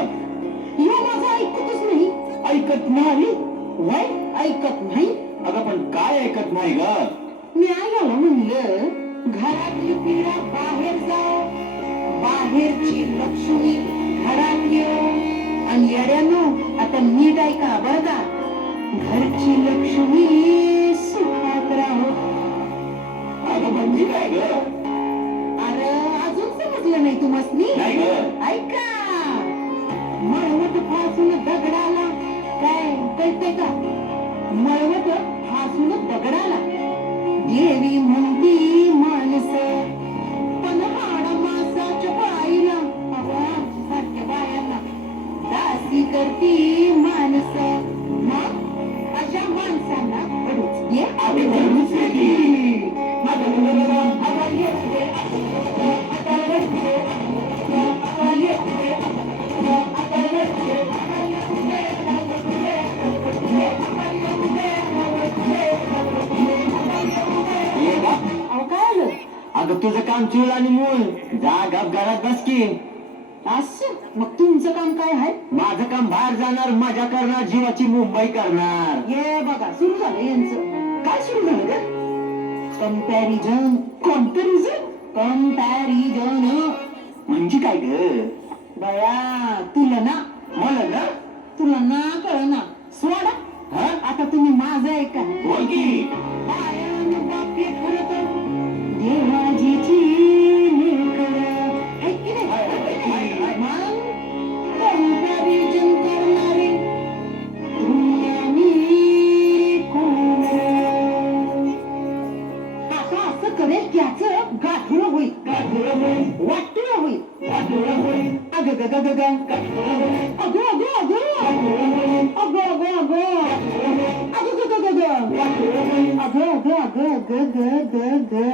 यो माझं ऐकतच नाही. ऐकत नाही वय ऐकत नाही. अगं पण काय ऐकत नाही ग? मी आईला म्हणलं घरातली पिढा बाहेर जाओ, बाहेरची लक्ष्मी घरात येऊ. आणि येड्यानो आता नीट ऐका बरं का, घरची लक्ष्मी सुखात राहो. अगं म्हणजे काय ग? अरे अजून समजलं नाही तुम्हासनी? नाही ग. ऐका, मळवट फासून दगडाला, काय कळतंय का? मळवट फासून दगडाला देवी म्हणती माणसं, पण हाड मासाच्या पायीला सारख्या बायांना दासी करती माणसं. मग अशा माणसांना हडूच ये. अगं धरूच ये की. अहो काय आलं? अगं तुझं काम चूल आणि मूल, जा गप घरात बस की. असं मग तुमचं काम काय आहे? माझं काम बाहेर जाणार, मजा करणार, जीवाची मुंबई करणार. हे बघा सुरू झालं यांचं. काय सुरू झालं ग? कंपॅरिझन. कॉम्पॅरिझन कंपॅरिझन म्हणजे काय ग? बया तुला ना, मला ना तुला ना कळ ना. सोडा हा? आता तुम्ही माझं ऐका. बोल की. बायान बापे खरं तर देवाजीची लेकरं. है की नाही? मग कंपॅरिझन करणारे तुम्ही आणि कोण? आता असं करेल त्याचं गाठोडं होईल, वाटोळं होईल. अगं ग ग ग ग. अगं अगं अगं. अगं अगं अगं. अगं ग ग ग ग. अगं अगं अगं अगं ग ग ग.